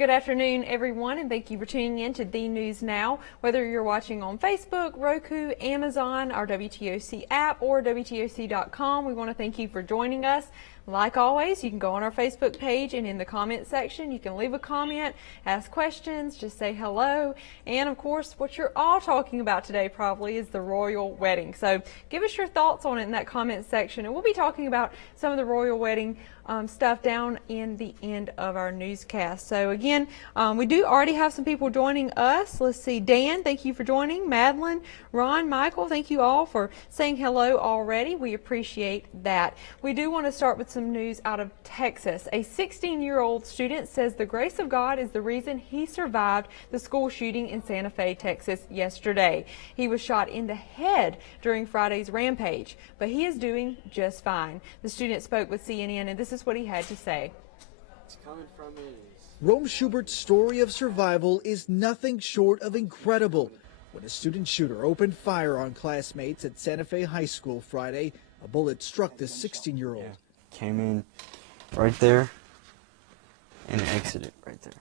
Good afternoon, everyone, and thank you for tuning in to The News Now. Whether you're watching on Facebook, Roku, Amazon, our WTOC app, or WTOC.com, we want to thank you for joining us. Like always, you can go on our Facebook page and in the comment section, you can leave a comment, ask questions, just say hello. And of course, what you're all talking about today probably is the royal wedding. So give us your thoughts on it in that comment section. And we'll be talking about some of the royal wedding stuff down in the end of our newscast. So again, we do already have some people joining us. Let's see, Dan, thank you for joining. Madeline, Ron, Michael, thank you all for saying hello already. We appreciate that. We do want to start with some news out of Texas. A 16-year-old student says the grace of God is the reason he survived the school shooting in Santa Fe, Texas yesterday. He was shot in the head during Friday's rampage, but he is doing just fine. The student spoke with CNN, and this is what he had to say. Rome Schubert's story of survival is nothing short of incredible. When a student shooter opened fire on classmates at Santa Fe High School Friday, a bullet struck the 16-year-old. Yeah. Came in right there and exited right there.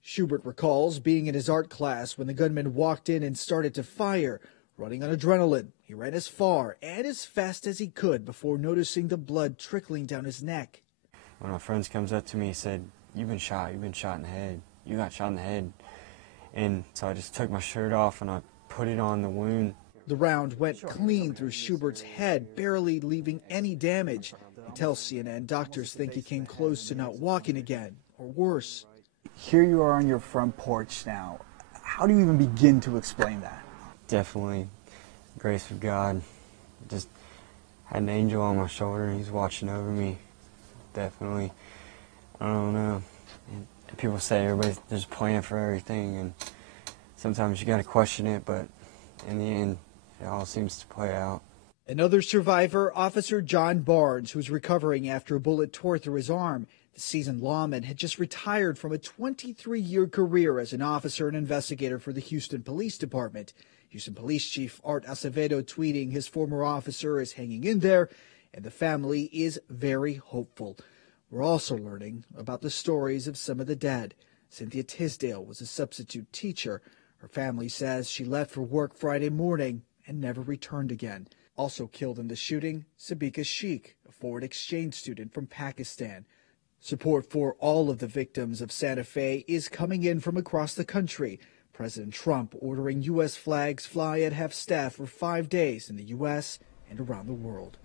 Schubert recalls being in his art class when the gunman walked in and started to fire. Running on adrenaline, he ran as far and as fast as he could before noticing the blood trickling down his neck. One of my friends comes up to me and said, you've been shot in the head. You got shot in the head. And so I just took my shirt off and I put it on the wound. The round went clean through Schubert's head, barely leaving any damage. He tells CNN doctors think he came close to not walking again, or worse. Here you are on your front porch now. How do you even begin to explain that? Definitely grace of God. Just had an angel on my shoulder. He's watching over me. Definitely. I don't know. And people say everybody's there's a plan for everything, and sometimes you got to question it, but in the end, it all seems to play out. Another survivor, Officer John Barnes, who's recovering after a bullet tore through his arm. The seasoned lawman had just retired from a 23-year career as an officer and investigator for the Houston Police Department. Houston Police Chief Art Acevedo tweeting his former officer is hanging in there, and the family is very hopeful. We're also learning about the stories of some of the dead. Cynthia Tisdale was a substitute teacher. Her family says she left for work Friday morning and never returned again. Also killed in the shooting, Sabika Sheikh, a foreign exchange student from Pakistan. Support for all of the victims of Santa Fe is coming in from across the country. President Trump ordering U.S. flags fly at half-staff for 5 days in the U.S. and around the world.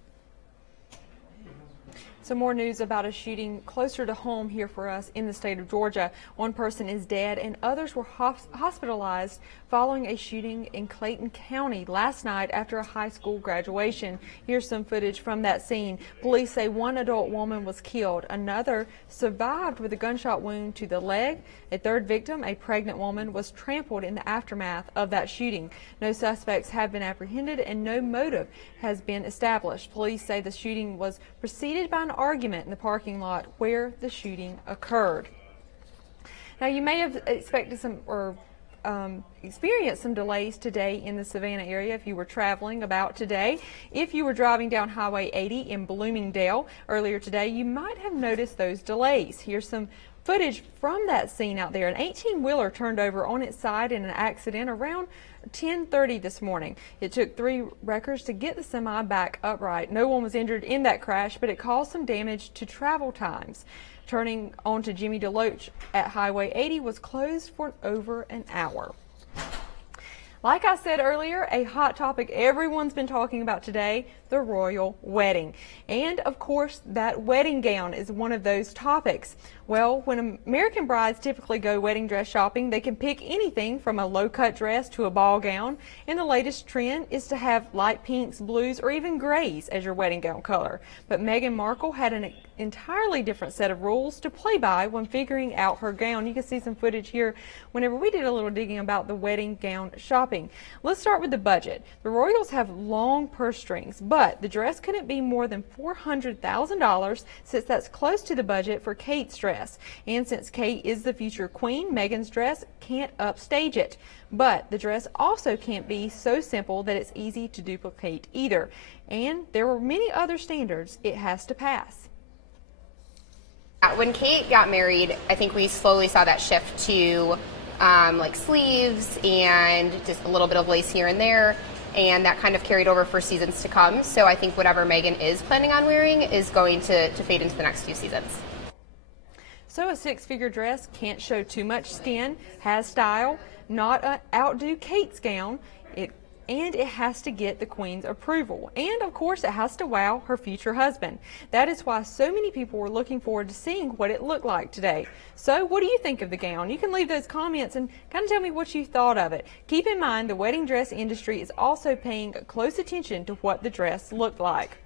Some more news about a shooting closer to home here for us in the state of Georgia. One person is dead and others were hospitalized following a shooting in Clayton County last night after a high school graduation. Here's some footage from that scene. Police say one adult woman was killed. Another survived with a gunshot wound to the leg. A third victim, a pregnant woman, was trampled in the aftermath of that shooting. No suspects have been apprehended and no motive has been established. Police say the shooting was preceded by an argument in the parking lot where the shooting occurred. Now, you may have expected some or experienced some delays today in the Savannah area if you were traveling about today. If you were driving down Highway 80 in Bloomingdale earlier today, you might have noticed those delays. Here's some footage from that scene out there. An 18-wheeler turned over on its side in an accident around 10:30 this morning. It took 3 wreckers to get the semi back upright. No one was injured in that crash, but it caused some damage to travel times. Turning onto Jimmy DeLoach at Highway 80 was closed for over an hour. Like I said earlier, a hot topic everyone's been talking about today, the royal wedding. And of course, that wedding gown is one of those topics. Well, when American brides typically go wedding dress shopping, they can pick anything from a low-cut dress to a ball gown. And the latest trend is to have light pinks, blues, or even grays as your wedding gown color. But Meghan Markle had an entirely different set of rules to play by when figuring out her gown. You can see some footage here whenever we did a little digging about the wedding gown shopping. Let's start with the budget. The royals have long purse strings, but the dress couldn't be more than $400,000 since that's close to the budget for Kate's dress. And since Kate is the future queen, Meghan's dress can't upstage it. But the dress also can't be so simple that it's easy to duplicate either. And there were many other standards it has to pass. When Kate got married, I think we slowly saw that shift to like sleeves and just a little bit of lace here and there, and that kind of carried over for seasons to come. So I think whatever Megan is planning on wearing is going to fade into the next few seasons. So a six-figure dress can't show too much skin, has style, not outdo Kate's gown, and it has to get the Queen's approval. And of course, it has to wow her future husband. That is why so many people were looking forward to seeing what it looked like today. So what do you think of the gown? You can leave those comments and kind of tell me what you thought of it. Keep in mind, the wedding dress industry is also paying close attention to what the dress looked like.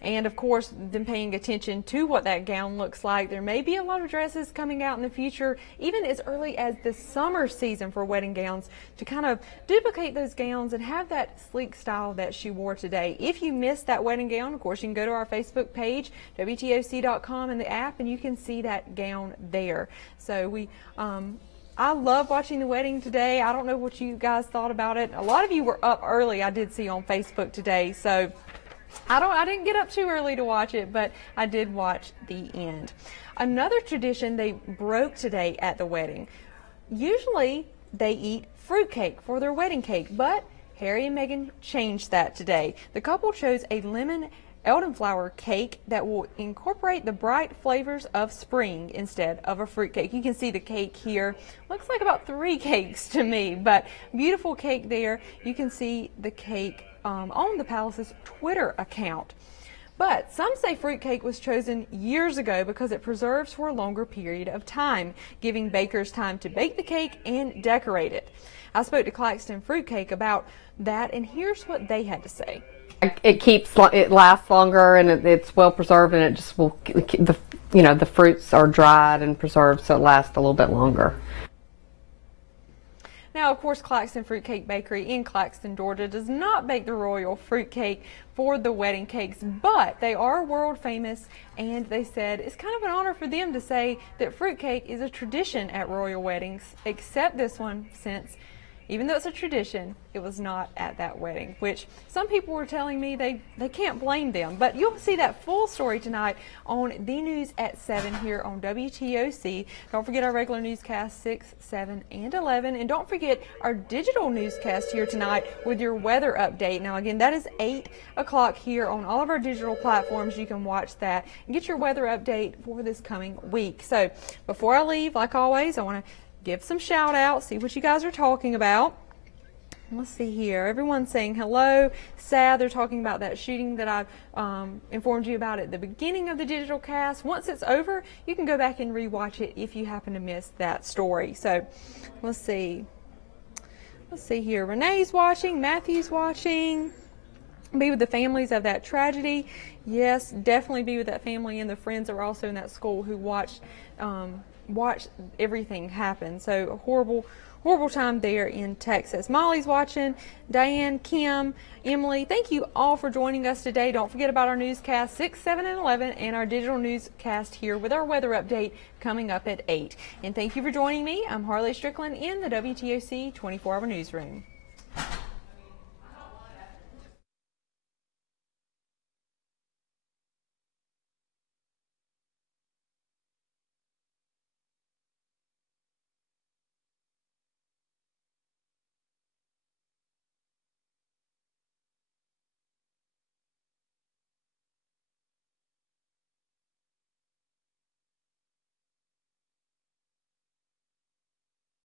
And of course, them paying attention to what that gown looks like. There may be a lot of dresses coming out in the future, even as early as the summer season for wedding gowns, to kind of duplicate those gowns and have that sleek style that she wore today. If you missed that wedding gown, of course, you can go to our Facebook page, WTOC.com, and the app, and you can see that gown there. So I love watching the wedding today. I don't know what you guys thought about it. A lot of you were up early, I did see on Facebook today. So I didn't get up too early to watch it, but I did watch the end. Another tradition they broke today at the wedding. Usually they eat fruitcake for their wedding cake, but Harry and Meghan changed that today. The couple chose a lemon elderflower cake that will incorporate the bright flavors of spring instead of a fruitcake. You can see the cake here. Looks like about 3 cakes to me, but beautiful cake there. You can see the cake on the palace's Twitter account. But some say fruitcake was chosen years ago because it preserves for a longer period of time, giving bakers time to bake the cake and decorate it. I spoke to Claxton Fruitcake about that, and here's what they had to say. It lasts longer, and it's well preserved, and it just will, the fruits are dried and preserved, so it lasts a little bit longer. Now, of course, Claxton Fruitcake Bakery in Claxton, Georgia does not bake the royal fruitcake for the wedding cakes, but they are world famous, and they said it's kind of an honor for them to say that fruitcake is a tradition at royal weddings, except this one, since even though it's a tradition, it was not at that wedding, which some people were telling me they can't blame them. But you'll see that full story tonight on The News at 7 here on WTOC. Don't forget our regular newscast 6, 7, and 11. And don't forget our digital newscast here tonight with your weather update. Now, again, that is 8 o'clock here on all of our digital platforms. You can watch that and get your weather update for this coming week. So before I leave, like always, I want to give some shout outs, see what you guys are talking about. Let's see here. Everyone's saying hello. Sad, they're talking about that shooting that I informed you about at the beginning of the digital cast. Once it's over, you can go back and rewatch it if you happen to miss that story. So let's see. Let's see here. Renee's watching. Matthew's watching. Be with the families of that tragedy. Yes, definitely be with that family and the friends that were also in that school who watched everything happen. So a horrible time there in Texas. Molly's watching, Diane, Kim, Emily, thank you all for joining us today. Don't forget about our newscast 6, 7, and 11 and our digital newscast here with our weather update coming up at 8. And thank you for joining me. I'm Harley Strickland in the WTOC 24-hour newsroom.